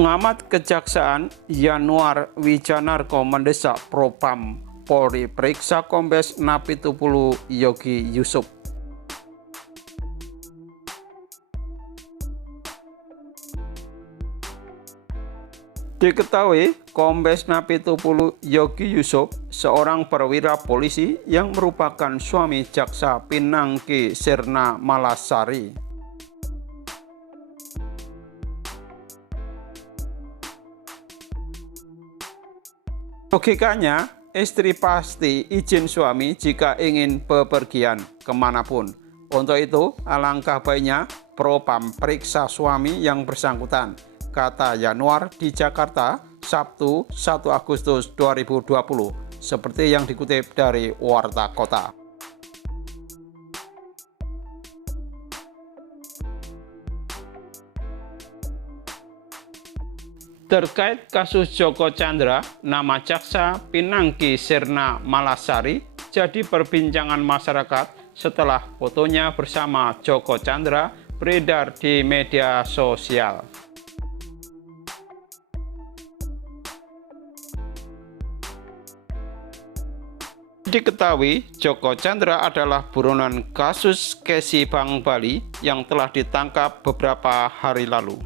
Pengamat Kejaksaan Yanuar Wijanarko mendesak Propam Polri periksa Kombes Napitupulu Yogi Yusuf. Diketahui Kombes Napitupulu Yogi Yusuf seorang perwira polisi yang merupakan suami Jaksa Pinangki Sirna Malasari. Logikanya, istri pasti izin suami jika ingin bepergian kemanapun. Untuk itu, alangkah baiknya Propam periksa suami yang bersangkutan, kata Yanuar di Jakarta, Sabtu 1 Agustus 2020, seperti yang dikutip dari Warta Kota. Terkait kasus Joko Chandra, nama Jaksa Pinangki Sirna Malasari jadi perbincangan masyarakat setelah fotonya bersama Joko Chandra beredar di media sosial. Diketahui Joko Chandra adalah buronan kasus Kesi Bank Bali yang telah ditangkap beberapa hari lalu.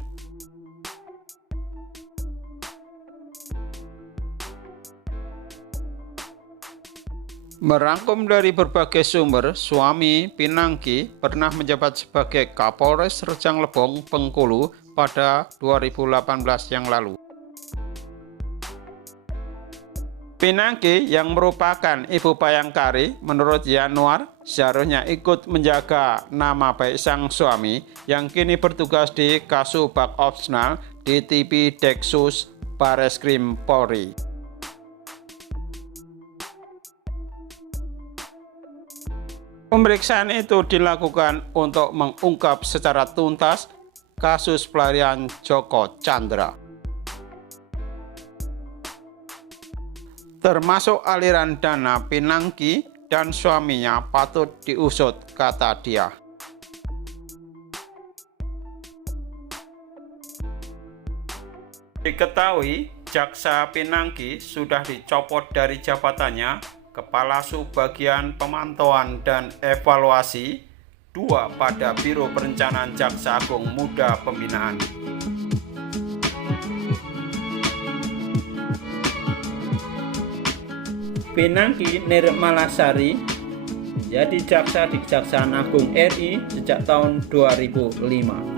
Merangkum dari berbagai sumber, suami Pinangki pernah menjabat sebagai Kapolres Rejang Lebong, Bengkulu pada 2018 yang lalu. Pinangki yang merupakan ibu Bayangkari menurut Yanuar seharusnya ikut menjaga nama baik sang suami yang kini bertugas di Kasubag Opsnal di TV Deksus Bareskrim Polri. Pemeriksaan itu dilakukan untuk mengungkap secara tuntas kasus pelarian Joko Chandra, termasuk aliran dana Pinangki dan suaminya patut diusut, kata dia. Diketahui Jaksa Pinangki sudah dicopot dari jabatannya Kepala Subbagian Pemantauan dan Evaluasi 2 pada Biro Perencanaan Jaksa Agung Muda Pembinaan. Pinangki Nirmalasari menjadi jaksa di Kejaksaan Agung RI sejak tahun 2005.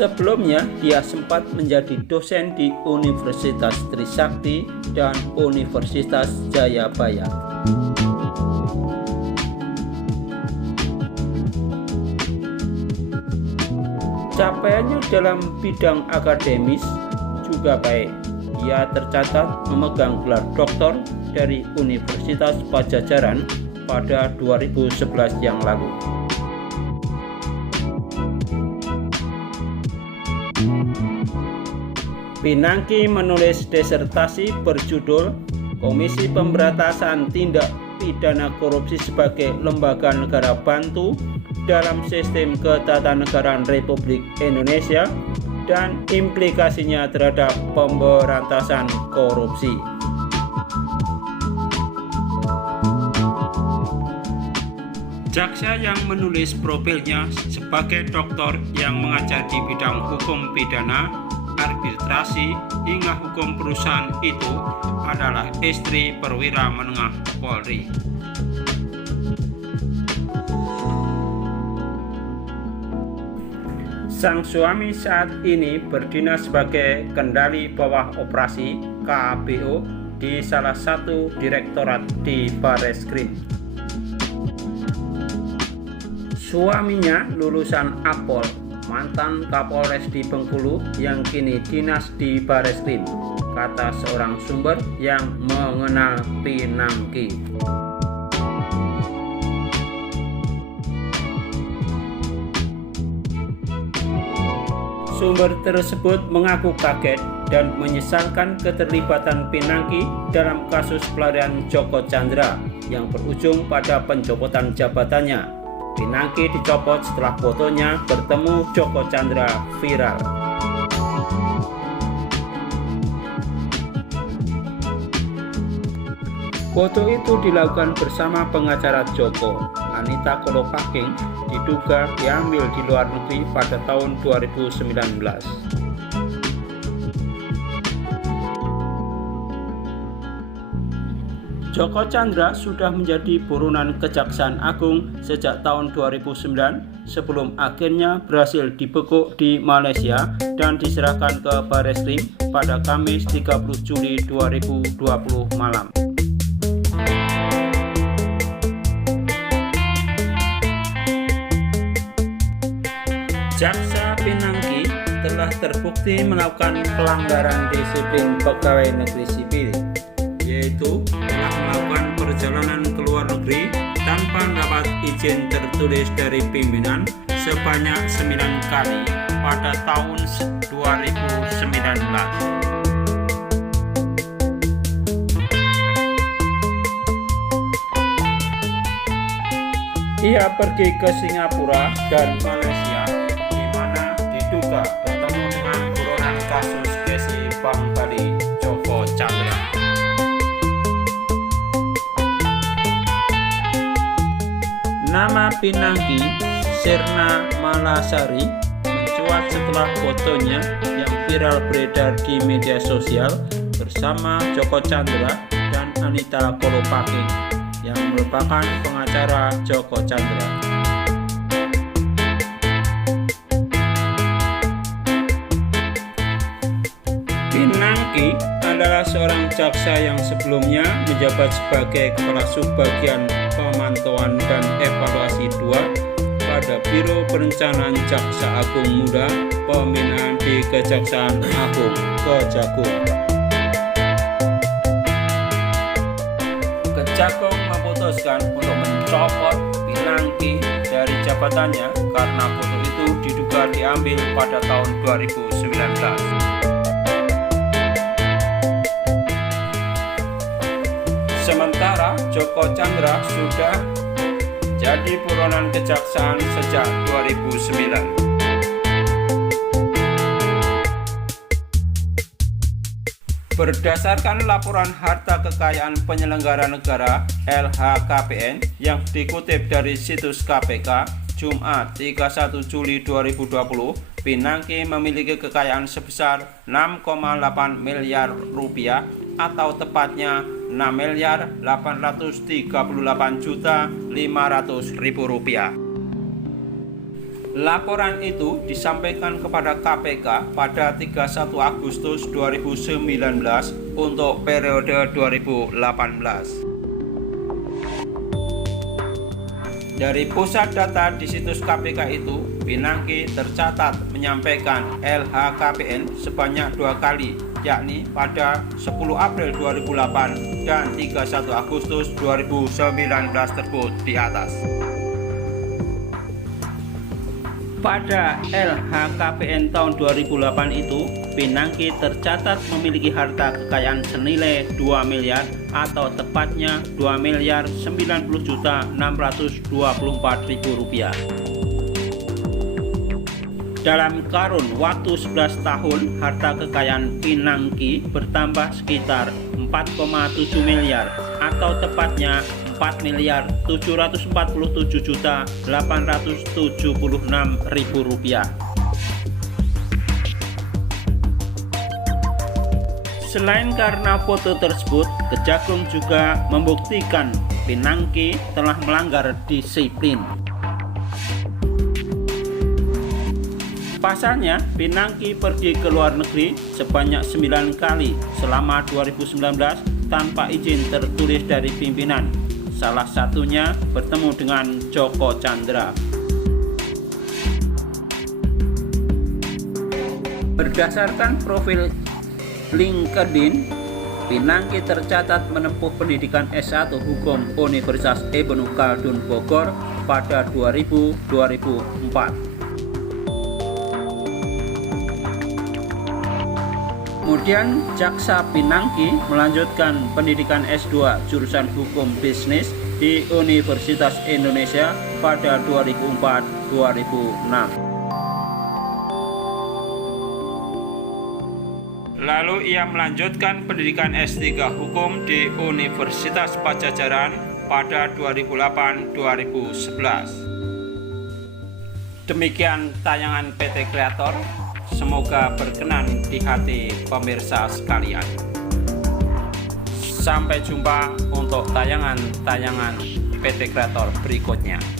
Sebelumnya, dia sempat menjadi dosen di Universitas Trisakti dan Universitas Jayabaya. Capaiannya dalam bidang akademis juga baik. Ia tercatat memegang gelar doktor dari Universitas Padjadjaran pada 2011 yang lalu. Pinangki menulis disertasi berjudul Komisi Pemberantasan Tindak Pidana Korupsi sebagai Lembaga Negara Bantu dalam Sistem Ketatanegaraan Republik Indonesia dan implikasinya terhadap pemberantasan korupsi. Jaksa yang menulis profilnya sebagai doktor yang mengajar di bidang hukum pidana, arbitrasi, hingga hukum perusahaan itu adalah istri perwira menengah Polri. Sang suami saat ini berdinas sebagai kendali bawah operasi KBO di salah satu direktorat di Bareskrim. Suaminya lulusan Akpol, mantan Kapolres di Bengkulu yang kini dinas di Bareskrim, kata seorang sumber yang mengenal Pinangki. Sumber tersebut mengaku kaget dan menyesalkan keterlibatan Pinangki dalam kasus pelarian Joko Chandra yang berujung pada pencopotan jabatannya. Pinangki dicopot setelah fotonya bertemu Joko Chandra viral. Foto itu dilakukan bersama pengacara Joko. Anita Kolopaking diduga diambil di luar negeri pada tahun 2019. Joko Chandra sudah menjadi buronan Kejaksaan Agung sejak tahun 2009 sebelum akhirnya berhasil dibekuk di Malaysia dan diserahkan ke Barreskrim pada Kamis 30 Juli 2020 malam. Jaksa Pinangki telah terbukti melakukan pelanggaran disiplin pegawai negeri sipil, yaitu telah melakukan perjalanan ke luar negeri tanpa mendapat izin tertulis dari pimpinan sebanyak 9 kali pada tahun 2019. Ia pergi ke Singapura dan Malaysia, di mana diduga bertemu dengan buronan kasus Kesi Bank Bali Joko Chandra. Nama Pinangki, Sirna Malasari, mencuat setelah fotonya yang viral beredar di media sosial bersama Joko Chandra dan Anita Kolopaking yang merupakan pengacara Joko Chandra. Pinangki adalah seorang jaksa yang sebelumnya menjabat sebagai Kepala Subbagian Pemantauan dan Evaluasi 2 pada Biro Perencanaan Jaksa Agung Muda Pembinaan di Kejaksaan Agung Kejagung. Kejagung memutuskan untuk mencopot Pinangki dari jabatannya karena foto itu diduga diambil pada tahun 2019. Sementara Joko Chandra sudah jadi buronan kejaksaan sejak 2009. Berdasarkan laporan harta kekayaan penyelenggara negara LHKPN yang dikutip dari situs KPK Jumat 31 Juli 2020, Pinangki memiliki kekayaan sebesar 6,8 miliar rupiah atau tepatnya 6.838.500.000 rupiah. Laporan itu disampaikan kepada KPK pada 31 Agustus 2019 untuk periode 2018. Dari pusat data di situs KPK itu, Pinangki tercatat menyampaikan LHKPN sebanyak 2 kali, yakni pada 10 April 2008 dan 31 Agustus 2019 tersebut di atas. Pada LHKPN tahun 2008 itu, Pinangki tercatat memiliki harta kekayaan senilai 2 miliar atau tepatnya 2.090.624.000 rupiah. Dalam kurun waktu 11 tahun, harta kekayaan Pinangki bertambah sekitar 4,7 miliar atau tepatnya 4.747.876.000 rupiah. Selain karena foto tersebut, Kejagung juga membuktikan Pinangki telah melanggar disiplin. Pasalnya, Pinangki pergi ke luar negeri sebanyak 9 kali selama 2019 tanpa izin tertulis dari pimpinan. Salah satunya bertemu dengan Joko Chandra. Berdasarkan profil LinkedIn, Pinangki tercatat menempuh pendidikan S1 Hukum Universitas Ibnu Khaldun Bogor pada 2004. Kemudian Jaksa Pinangki melanjutkan pendidikan S2 jurusan Hukum Bisnis di Universitas Indonesia pada 2004-2006. Lalu ia melanjutkan pendidikan S3 Hukum di Universitas Padjadjaran pada 2008-2011. Demikian tayangan PT Kreator, semoga berkenan di hati pemirsa sekalian. Sampai jumpa untuk tayangan-tayangan PT Kreator berikutnya.